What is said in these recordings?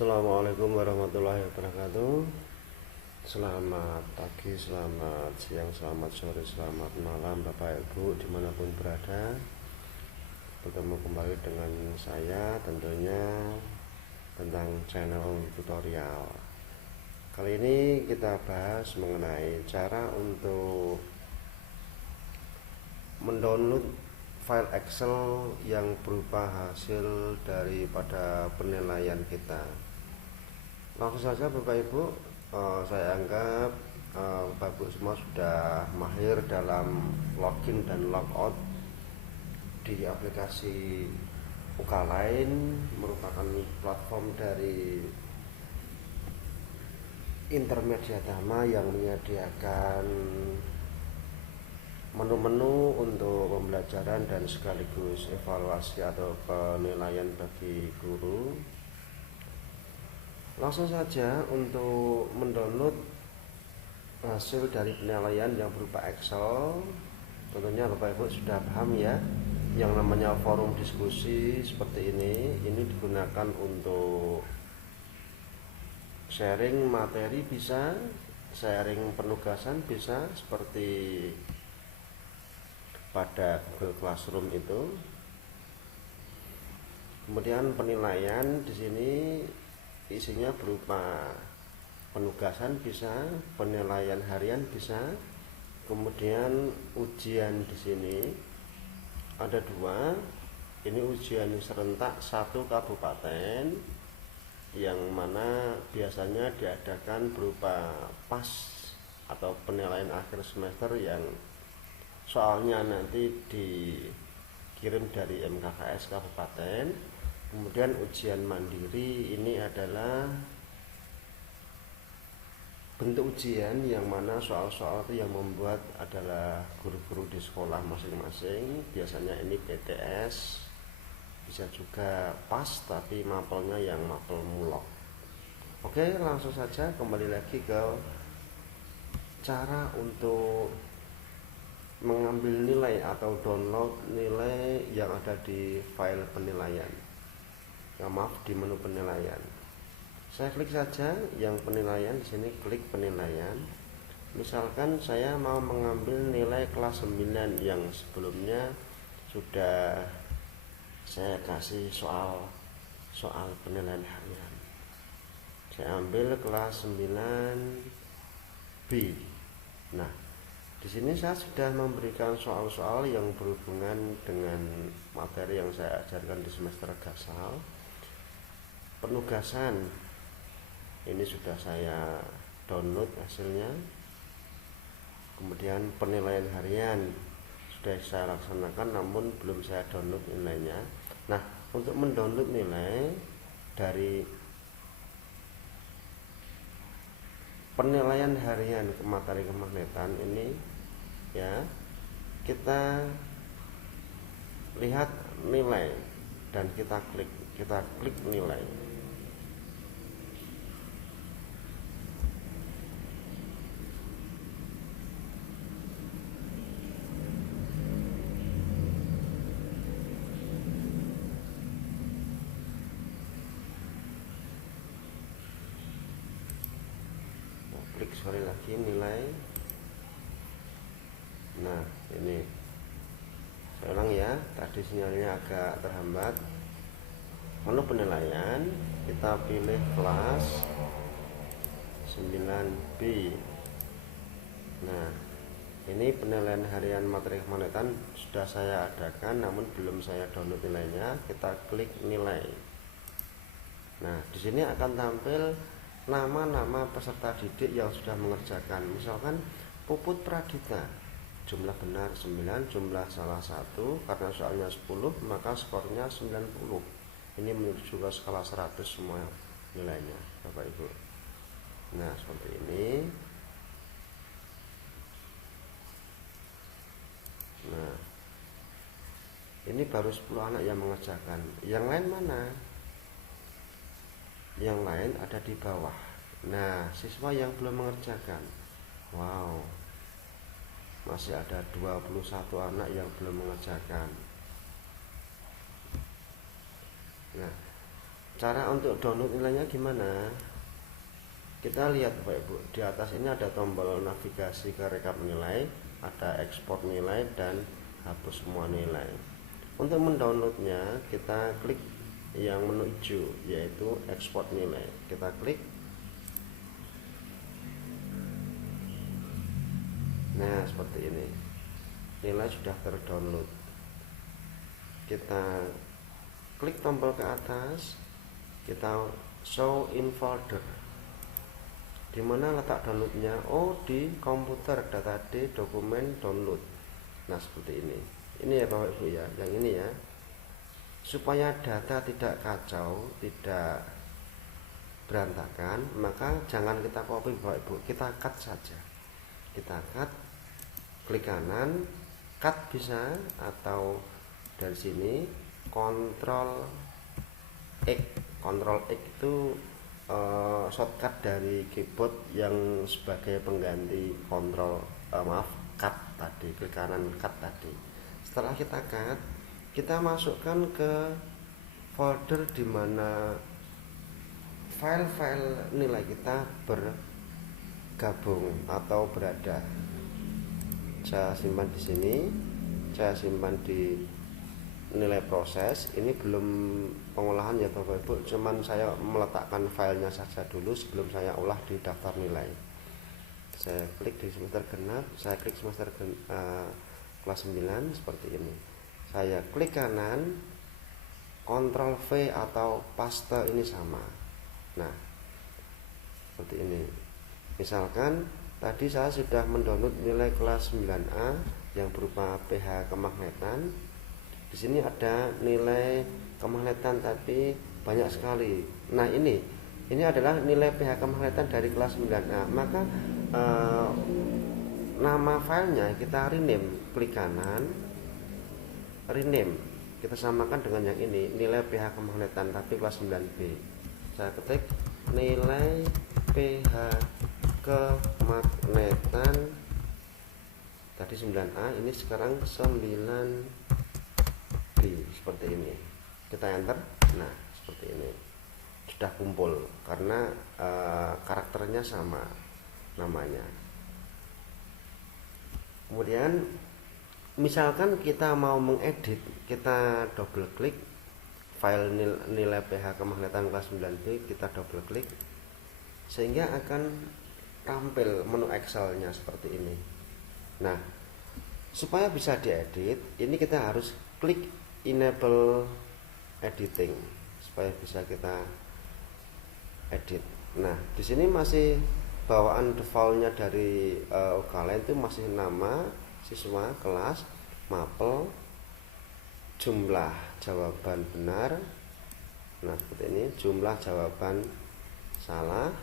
Assalamualaikum warahmatullahi wabarakatuh. Selamat pagi, selamat siang, selamat sore, selamat malam Bapak Ibu dimanapun berada. Bertemu kembali dengan saya tentunya tentang channel tutorial. Kali ini kita bahas mengenai cara untuk mendownload file Excel yang berupa hasil daripada penilaian kita. Langsung saja Bapak Ibu, saya anggap Bapak Ibu semua sudah mahir dalam login dan logout di aplikasi Ukalain, merupakan platform dari Intermedia Dharma yang menyediakan menu-menu untuk pembelajaran dan sekaligus evaluasi atau penilaian bagi guru. Langsung saja untuk mendownload hasil dari penilaian yang berupa Excel. Tentunya Bapak Ibu sudah paham ya, yang namanya forum diskusi seperti ini digunakan untuk sharing materi, bisa sharing penugasan, bisa seperti pada Google Classroom itu. Kemudian penilaian di sini isinya berupa penugasan, bisa penilaian harian, bisa. Kemudian ujian di sini ada dua. Ini ujian serentak satu kabupaten, yang mana biasanya diadakan berupa PAS atau penilaian akhir semester, yang soalnya nanti dikirim dari MKKS kabupaten. Kemudian ujian mandiri ini adalah bentuk ujian yang mana soal-soal itu yang membuat adalah guru-guru di sekolah masing-masing. Biasanya ini PTS, bisa juga PAS, tapi mapelnya yang mapel mulok. Oke, langsung saja kembali lagi ke cara untuk mengambil nilai atau download nilai yang ada di file penilaian. Maaf, di menu penilaian. Saya klik saja yang penilaian di sini, klik penilaian. Misalkan saya mau mengambil nilai kelas 9 yang sebelumnya sudah saya kasih soal penilaian harian. Saya ambil kelas 9B. Nah, di sini saya sudah memberikan soal-soal yang berhubungan dengan materi yang saya ajarkan di semester gasal. Penugasan ini sudah saya download hasilnya. Kemudian penilaian harian sudah saya laksanakan, namun belum saya download nilainya. Nah, untuk mendownload nilai dari penilaian harian ke materi kemagnetan ini ya, kita lihat nilai dan kita klik nilai. Klik sekali lagi nilai. Nah, ini saya ulang ya, tadi sinyalnya agak terhambat. Menu penilaian, kita pilih kelas 9B. Nah, ini penilaian harian materi kemagnetan sudah saya adakan, namun belum saya download nilainya. Kita klik nilai. Nah, di sini akan tampil nama-nama peserta didik yang sudah mengerjakan. Misalkan Puput Pradita, jumlah benar 9, jumlah salah 1. Karena soalnya 10, maka skornya 90. Ini menuju ke skala 100 semua nilainya Bapak Ibu. Nah, seperti ini. Nah, ini baru 10 anak yang mengerjakan. Yang lain mana? Yang lain ada di bawah. Nah, siswa yang belum mengerjakan, wow, masih ada 21 anak yang belum mengerjakan. Nah, Cara untuk download nilainya gimana? Kita lihat Bapak Ibu, di atas ini ada tombol navigasi ke rekap nilai, ada ekspor nilai dan hapus semua nilai. Untuk mendownloadnya kita klik yang menu hijau, yaitu ekspor nilai. Kita klik. Nah, seperti ini. Nilai sudah terdownload. Kita klik tombol ke atas, kita show in folder. Di mana letak downloadnya? Oh, di komputer, data D, dokumen download. Nah, seperti ini. Ini ya Bapak Ibu ya, yang ini ya. Supaya data tidak kacau, tidak berantakan, maka jangan kita copy Bapak Ibu, kita cut saja. Kita cut, klik kanan, cut bisa, atau dari sini Ctrl X. Ctrl X itu shortcut dari keyboard yang sebagai pengganti cut tadi, klik kanan cut tadi. Setelah kita cut, kita masukkan ke folder di mana file-file nilai kita bergabung atau berada. Saya simpan di sini, saya simpan di nilai proses. Ini belum pengolahan ya Bapak Ibu, cuman saya meletakkan filenya saja dulu sebelum saya olah di daftar nilai. Saya klik di semester genap, saya klik semester kelas 9 seperti ini. Saya klik kanan, Ctrl V atau paste, ini sama. Nah, seperti ini. Misalkan tadi saya sudah mendownload nilai kelas 9A yang berupa pH kemagnetan. Di sini ada nilai kemagnetan tapi banyak sekali. Nah, ini adalah nilai pH kemagnetan dari kelas 9A. Maka nama filenya kita rename, klik kanan, rename. Kita samakan dengan yang ini, nilai pH kemagnetan tapi kelas 9B. Saya ketik nilai pH kemagnetan tadi 9A, ini sekarang 9B, seperti ini. Kita enter. Nah, seperti ini sudah kumpul karena karakternya sama namanya. Kemudian misalkan kita mau mengedit, kita double klik file nilai pH kemagnetan kelas 9B, kita double klik sehingga akan tampil menu Excelnya seperti ini. Nah, supaya bisa diedit, ini kita harus klik enable editing supaya bisa kita edit. Nah, di sini masih bawaan defaultnya dari Okalen itu masih nama siswa, kelas, mapel, jumlah jawaban benar. Nah, seperti ini, jumlah jawaban salah,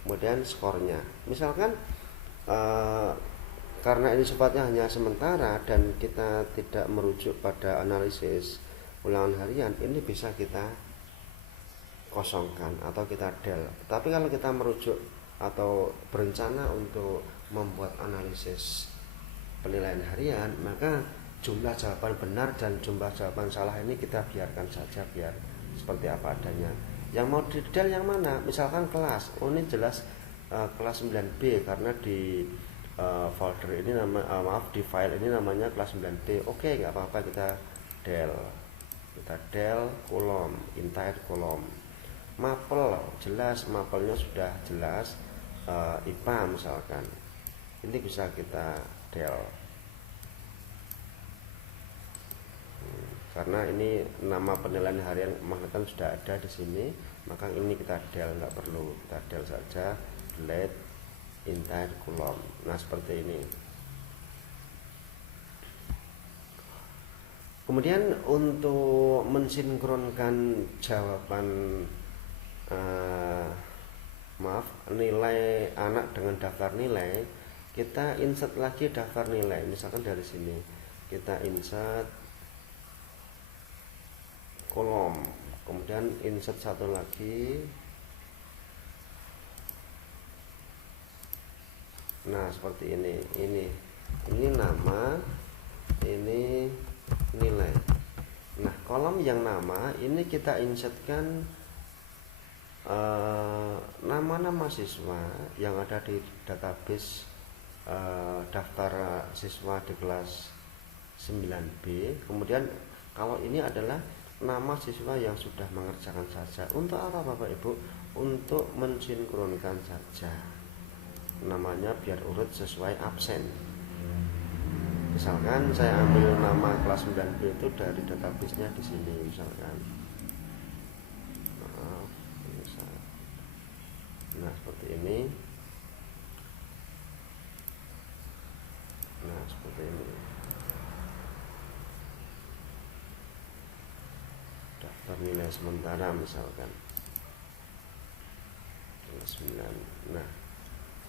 kemudian skornya. Misalkan karena ini sifatnya hanya sementara dan kita tidak merujuk pada analisis ulangan harian, ini bisa kita kosongkan atau kita del. Tapi kalau kita merujuk atau berencana untuk membuat analisis penilaian harian, maka jumlah jawaban benar dan jumlah jawaban salah ini kita biarkan saja, biar seperti apa adanya. Yang mau di del yang mana? Misalkan kelas, oh ini jelas kelas 9B karena di folder ini di file ini namanya kelas 9B. Oke, nggak apa-apa, kita del kolom, entire kolom. Mapel, jelas mapelnya sudah jelas, IPA misalkan, ini bisa kita del karena ini nama penilaian harian kemagnetan sudah ada di sini, maka ini kita del, nggak perlu, kita del saja, delete entire kolom. Nah, seperti ini. Kemudian untuk mensinkronkan jawaban nilai anak dengan daftar nilai, kita insert lagi daftar nilai. Misalkan dari sini kita insert kolom, kemudian insert satu lagi. Nah, seperti ini nama, ini nilai. Nah, kolom yang nama ini kita insertkan nama-nama siswa yang ada di database daftar siswa di kelas 9B. Kemudian kalau ini adalah nama siswa yang sudah mengerjakan saja. Untuk apa Bapak Ibu? Untuk mensinkronkan saja namanya biar urut sesuai absen. Misalkan saya ambil nama kelas 9B itu dari database-nya di sini misalkan. Nah, seperti ini. Nah, seperti ini. Daftar nilai sementara misalkan. Kelas 9. Nah,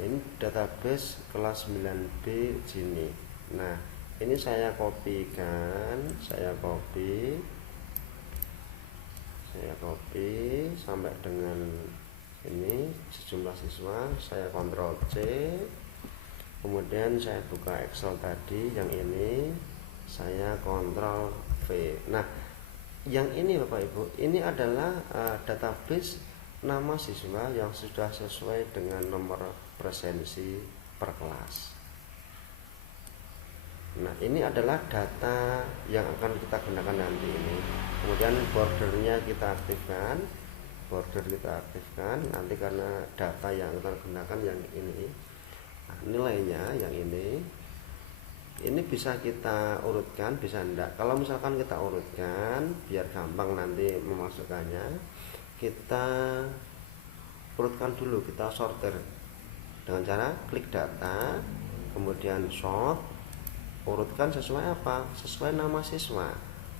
ini database kelas 9B sini. Nah, ini saya kopikan, saya copy sampai dengan ini sejumlah siswa, saya Ctrl C, kemudian saya buka Excel tadi yang ini, saya Ctrl V. Nah, yang ini Bapak Ibu, ini adalah database nama siswa yang sudah sesuai dengan nomor presensi per kelas. Nah, ini adalah data yang akan kita gunakan nanti ini. Kemudian bordernya kita aktifkan, nanti karena data yang kita gunakan yang ini. Nah, nilainya yang ini bisa kita urutkan, bisa enggak. Kalau misalkan kita urutkan biar gampang nanti memasukkannya, kita urutkan dulu, kita sortir dengan cara klik data, kemudian sort, urutkan sesuai apa? Sesuai nama siswa.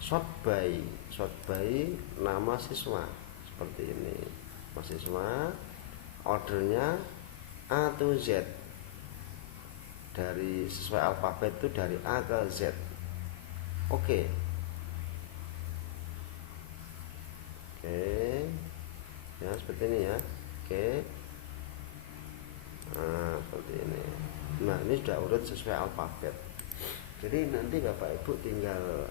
Sort by nama siswa. Seperti ini. Mahasiswa, ordernya A to Z. Dari sesuai alfabet itu dari A ke Z. Oke. Ya, seperti ini ya. Oke. Nah, seperti ini. Nah, ini sudah urut sesuai alfabet. Jadi nanti Bapak Ibu tinggal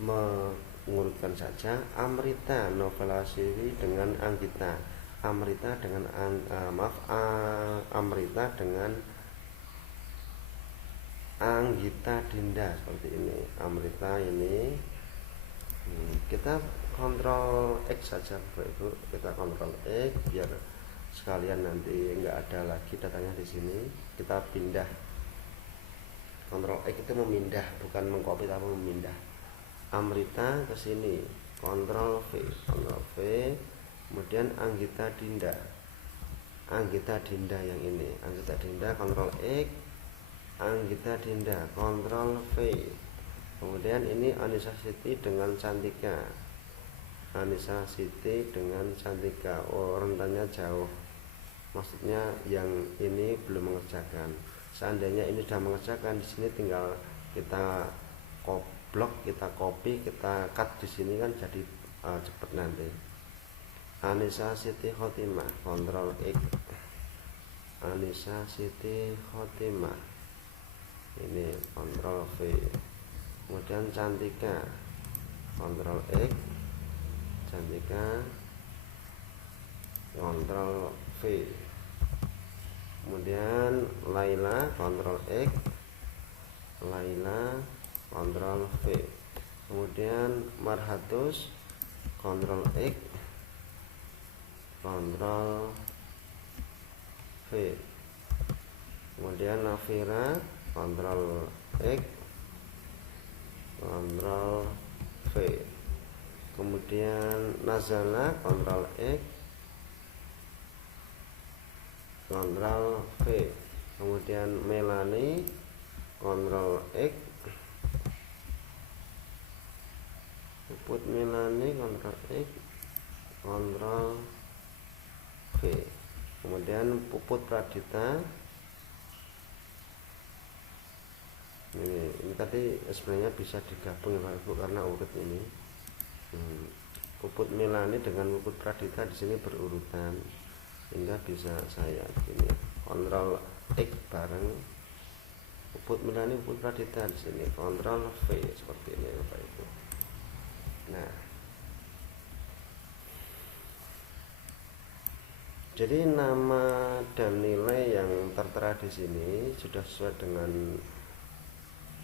mengurutkan saja Amrita Novelasiwi dengan Anggita, Amrita dengan Amrita dengan Anggita Dinda, seperti ini. Amrita ini kita Ctrl X saja Bapak Ibu, kita Ctrl X biar sekalian nanti enggak ada lagi datanya di sini. Kita pindah, Ctrl X itu memindah, bukan mengcopy tapi memindah. Amrita ke sini, Ctrl V, kemudian Anggita Dinda, yang ini, Anggita Dinda, Ctrl X, Anggita Dinda, Ctrl V. Kemudian ini Anissa Siti dengan Cantika, oh rentannya jauh, maksudnya yang ini belum mengerjakan. Seandainya ini sudah mengerjakan, di sini tinggal kita blok, kita copy, kita cut di sini kan jadi cepat nanti. Anissa Siti Khotimah, Ctrl X, Anissa Siti Khotimah, ini Ctrl V. Kemudian Cantika, Ctrl X, Cantika, Ctrl V. Kemudian Laila, Ctrl X, Laila, Ctrl V. Kemudian Marhatus, Ctrl X, Ctrl V. Kemudian Nafira, Ctrl X, Ctrl V. Kemudian Nazala, Ctrl X, Ctrl V. Kemudian Melani, Ctrl X, Puput Melani, Ctrl X, Ctrl V. Kemudian Puput Pradita, ini tadi sebenarnya bisa digabung ya Ibu karena urut ini. Puput Melani dengan Puput Pradita di sini berurutan, sehingga bisa saya gini, Ctrl X bareng Puput Melani, Puput Pradita di sini, Ctrl V, seperti ini Bapak Ibu. Nah, jadi nama dan nilai yang tertera di sini sudah sesuai dengan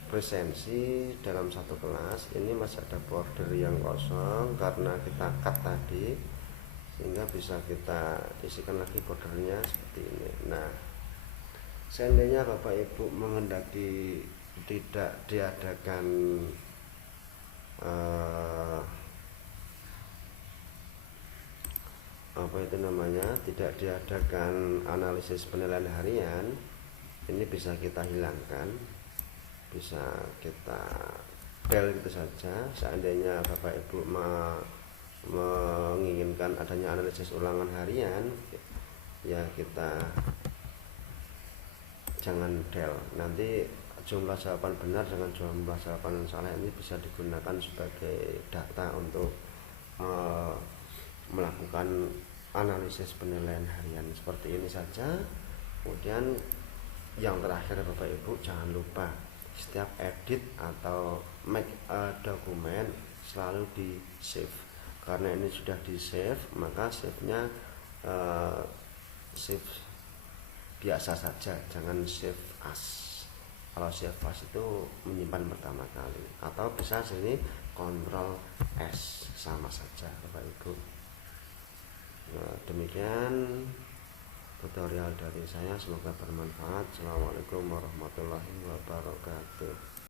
presensi dalam satu kelas. Ini masih ada border yang kosong karena kita cut tadi, sehingga bisa kita isikan lagi bordernya seperti ini. Nah, seandainya Bapak Ibu menghendaki tidak diadakan tidak diadakan analisis penilaian harian, ini bisa kita hilangkan, bisa kita del gitu saja. Seandainya Bapak Ibu menginginkan adanya analisis ulangan harian, ya kita jangan del. Nanti jumlah jawaban benar dengan jumlah jawaban salah ini bisa digunakan sebagai data untuk melakukan analisis penilaian harian. Seperti ini saja. Kemudian yang terakhir Bapak Ibu, jangan lupa setiap edit atau make a dokumen selalu di save. Karena ini sudah di save, maka save-nya save biasa saja, jangan save as. Kalau save as itu menyimpan pertama kali, atau bisa sini Ctrl S, sama saja Bapak Ibu. Nah, demikian tutorial dari saya, semoga bermanfaat. Assalamualaikum warahmatullahi wabarakatuh.